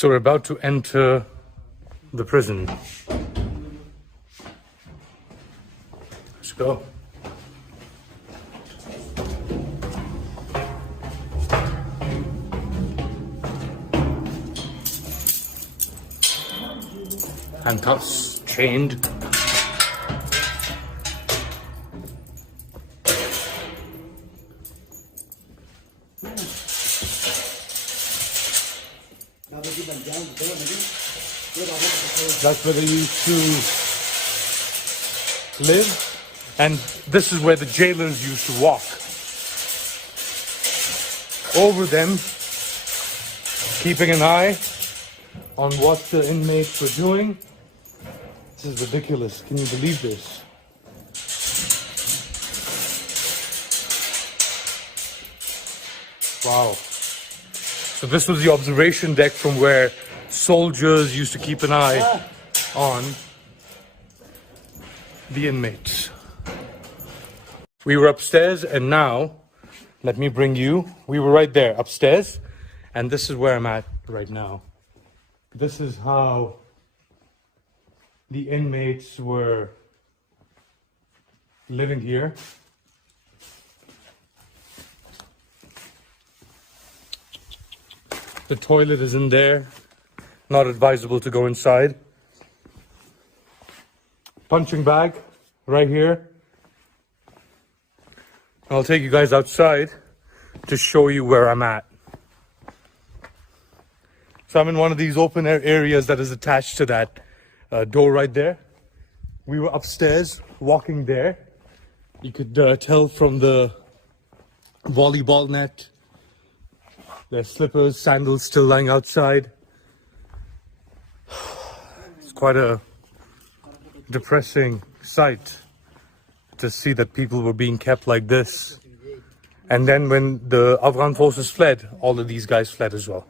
So we're about to enter the prison. Let's go. Handcuffs, chained. That's where they used to live, and this is where the jailers used to walk. Over them, keeping an eye on what the inmates were doing. This is ridiculous. Can you believe this? Wow. So this was the observation deck from where soldiers used to keep an eye on the inmates. We were upstairs, and now, let me bring you, we were right there upstairs, and this is where I'm at right now. This is how the inmates were living here. The toilet is in there. Not advisable to go inside. Punching bag right here. I'll take you guys outside to show you where I'm at. So I'm in one of these open air areas that is attached to that door right there. We were upstairs walking there. You could tell from the volleyball net. Their slippers, sandals still lying outside. It's quite a depressing sight to see that people were being kept like this. And then when the Afghan forces fled, all of these guys fled as well.